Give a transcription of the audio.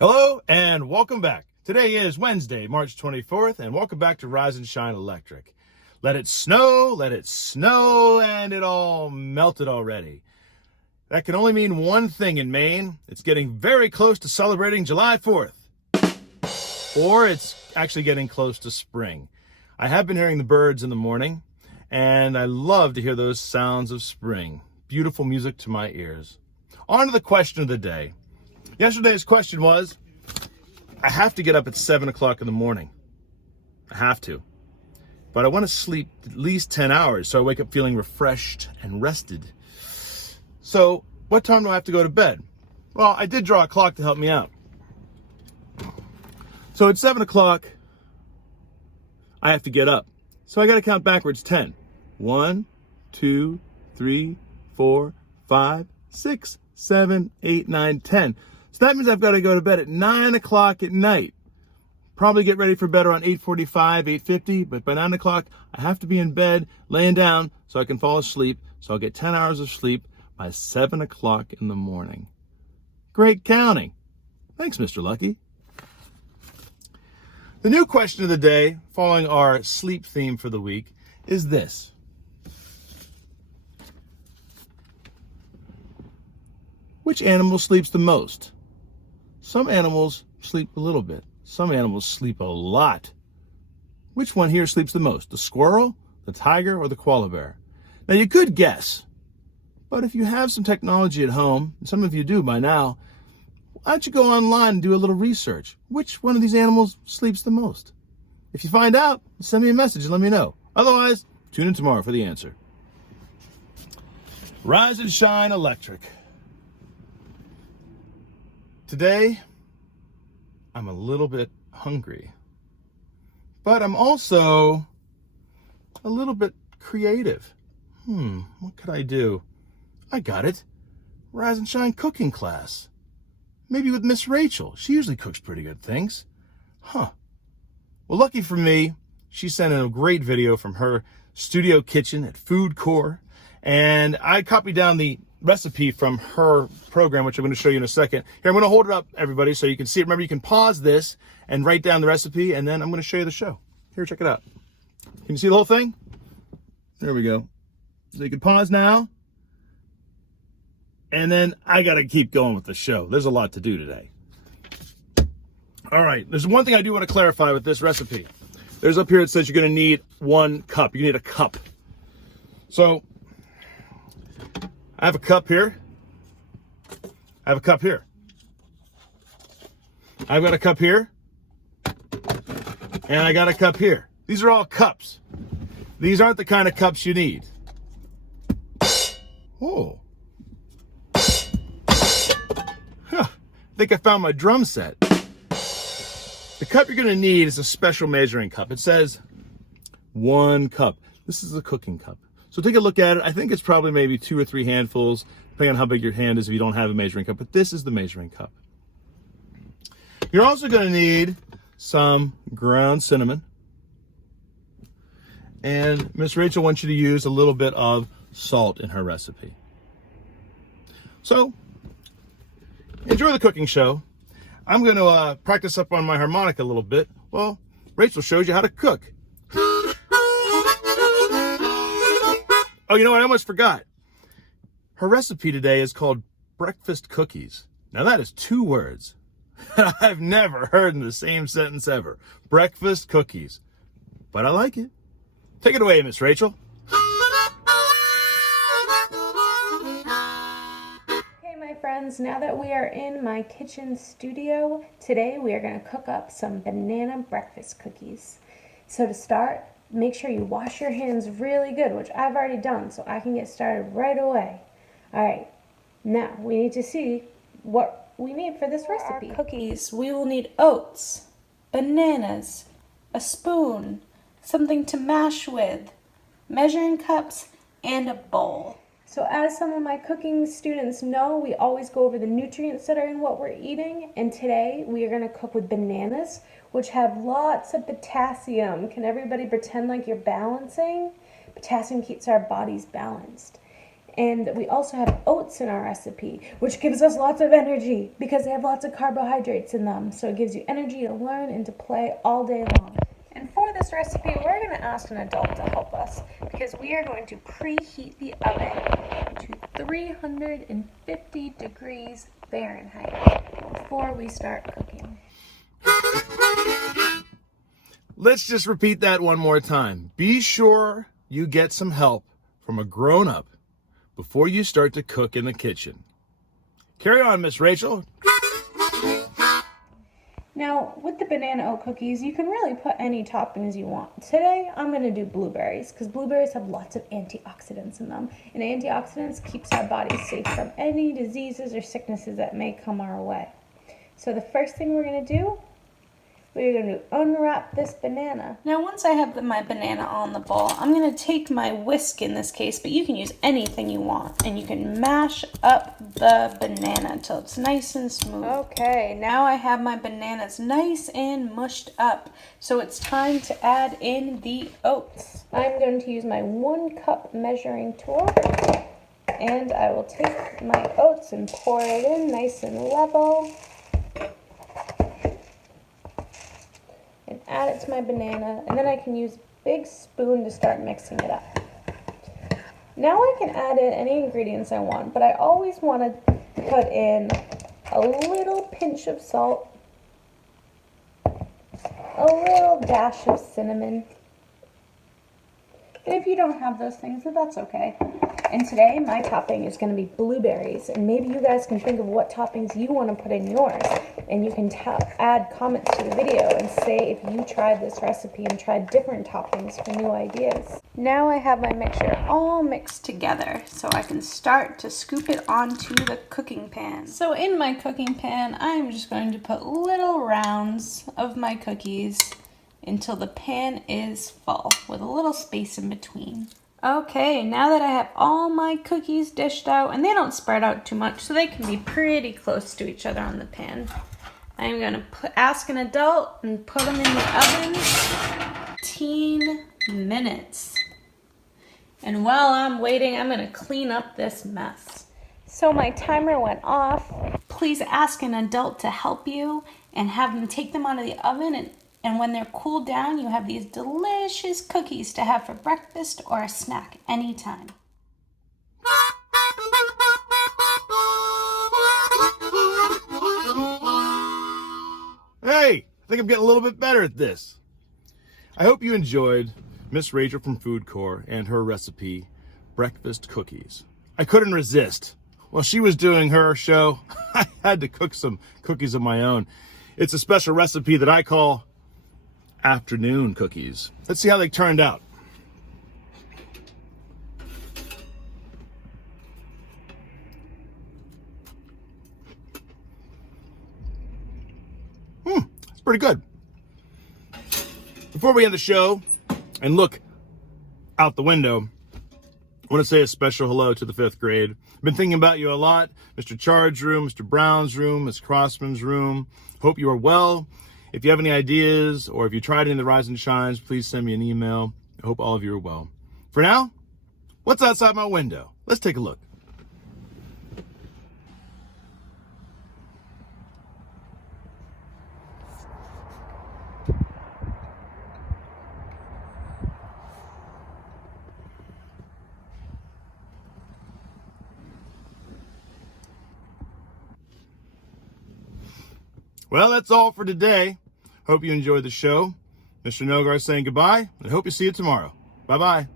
Hello and welcome back. Today is Wednesday, March 24th, and welcome back to Rise and Shine Electric. Let it snow, and it all melted already. That can only mean one thing in Maine. It's getting very close to celebrating July 4th. Or it's actually getting close to spring. I have been hearing the birds in the morning, and I love to hear those sounds of spring. Beautiful music to my ears. On to the question of the day. Yesterday's question was, I have to get up at 7 o'clock in the morning. I have to. But I want to sleep at least 10 hours so I wake up feeling refreshed and rested. So what time do I have to go to bed? Well, I did draw a clock to help me out. So at 7 o'clock, I have to get up. So I got to count backwards 10. 1, 2, 3, 4, 5, 6, 7, 8, 9, 10. So that means I've got to go to bed at 9 o'clock at night. Probably get ready for bed around 8:45, 8:50, but by 9 o'clock, I have to be in bed, laying down, so I can fall asleep, so I'll get 10 hours of sleep by 7 o'clock in the morning. Great counting. Thanks, Mr. Lucky. The new question of the day, following our sleep theme for the week, is this. Which animal sleeps the most? Some animals sleep a little bit. Some animals sleep a lot. Which one here sleeps the most? The squirrel, the tiger, or the koala bear? Now you could guess, but if you have some technology at home, and some of you do by now, why don't you go online and do a little research? Which one of these animals sleeps the most? If you find out, send me a message and let me know. Otherwise, tune in tomorrow for the answer. Rise and Shine Electric. Today, I'm a little bit hungry, but I'm also a little bit creative. What could I do? I got it. Rise and Shine cooking class. Maybe with Miss Rachel. She usually cooks pretty good things. Well, lucky for me, she sent in a great video from her studio kitchen at FoodCorps, and I copied down the recipe from her program, which I'm going to show you in a second. Here, I'm going to hold it up, everybody, so you can see it. Remember, you can pause this and write down the recipe, and then I'm going to show you the show. Here, check it out. Can you see the whole thing? There we go. So you can pause now, and then I got to keep going with the show. There's a lot to do today. All right, there's one thing I do want to clarify with this recipe. There's up here it says you're going to need 1 cup. You need a cup. So I have a cup here. I have a cup here. I've got a cup here. And I got a cup here. These are all cups. These aren't the kind of cups you need. Oh. I think I found my drum set. The cup you're going to need is a special measuring cup. It says 1 cup. This is a cooking cup. So take a look at it. I think it's probably maybe 2 or 3 handfuls, depending on how big your hand is if you don't have a measuring cup. But this is the measuring cup. You're also going to need some ground cinnamon. And Miss Rachel wants you to use a little bit of salt in her recipe. So, enjoy the cooking show. I'm going to practice up on my harmonica a little bit. Well, Rachel shows you how to cook. Oh, you know what? I almost forgot. Her recipe today is called breakfast cookies. Now that is 2 words that I've never heard in the same sentence ever. Breakfast cookies. But I like it. Take it away, Miss Rachel. Okay, my friends, now that we are in my kitchen studio, today we are going to cook up some banana breakfast cookies. So to start, make sure you wash your hands really good, which I've already done, so I can get started right away. All right, now we need to see what we need for this recipe. For our cookies, we will need oats, bananas, a spoon, something to mash with, measuring cups, and a bowl. So as some of my cooking students know, we always go over the nutrients that are in what we're eating, and today we are going to cook with bananas, which have lots of potassium. Can everybody pretend like you're balancing? Potassium keeps our bodies balanced. And we also have oats in our recipe, which gives us lots of energy because they have lots of carbohydrates in them. So it gives you energy to learn and to play all day long. And for this recipe, we're going to ask an adult to help us because we are going to preheat the oven to 350 degrees Fahrenheit before we start cooking. Let's just repeat that one more time. Be sure you get some help from a grown-up before you start to cook in the kitchen. Carry on, Miss Rachel. Now, with the banana oat cookies, you can really put any toppings you want. Today, I'm going to do blueberries because blueberries have lots of antioxidants in them. And antioxidants keeps our bodies safe from any diseases or sicknesses that may come our way. So the first thing we're going to do, we're going to unwrap this banana. Now once I have my banana on the bowl, I'm going to take my whisk in this case, but you can use anything you want. And you can mash up the banana until it's nice and smooth. Okay, Now I have my bananas nice and mushed up. So it's time to add in the oats. I'm going to use my 1 cup measuring tool. And I will take my oats and pour it in nice and level. And add it to my banana, and then I can use a big spoon to start mixing it up. Now I can add in any ingredients I want, but I always want to put in a little pinch of salt, a little dash of cinnamon, and if you don't have those things, that's okay. And today my topping is going to be blueberries, and maybe you guys can think of what toppings you want to put in yours, and you can add comments to the video and say if you tried this recipe and tried different toppings for new ideas. Now I have my mixture all mixed together, so I can start to scoop it onto the cooking pan. So in my cooking pan, I'm just going to put little rounds of my cookies until the pan is full with a little space in between. Okay, now that I have all my cookies dished out, and they don't spread out too much, so they can be pretty close to each other on the pan. I'm going to ask an adult and put them in the oven 15 minutes. And while I'm waiting, I'm going to clean up this mess. So my timer went off. Please ask an adult to help you and have them take them out of the oven, and when they're cooled down, you have these delicious cookies to have for breakfast or a snack anytime. Hey, I think I'm getting a little bit better at this. I hope you enjoyed Miss Rachel from FoodCorps and her recipe, breakfast cookies. I couldn't resist. While she was doing her show, I had to cook some cookies of my own. It's a special recipe that I call afternoon cookies. Let's see how they turned out. It's pretty good. Before we end the show and look out the window, I want to say a special hello to the 5th grade. I've been thinking about you a lot. Mr. Chard's room, Mr. Brown's room, Ms. Crossman's room. Hope you are well. If you have any ideas or if you tried any of the Rise and Shines, please send me an email. I hope all of you are well. For now, what's outside my window? Let's take a look. Well, that's all for today. Hope you enjoyed the show. Mr. Nogar saying goodbye, and hope you see you tomorrow. Bye-bye.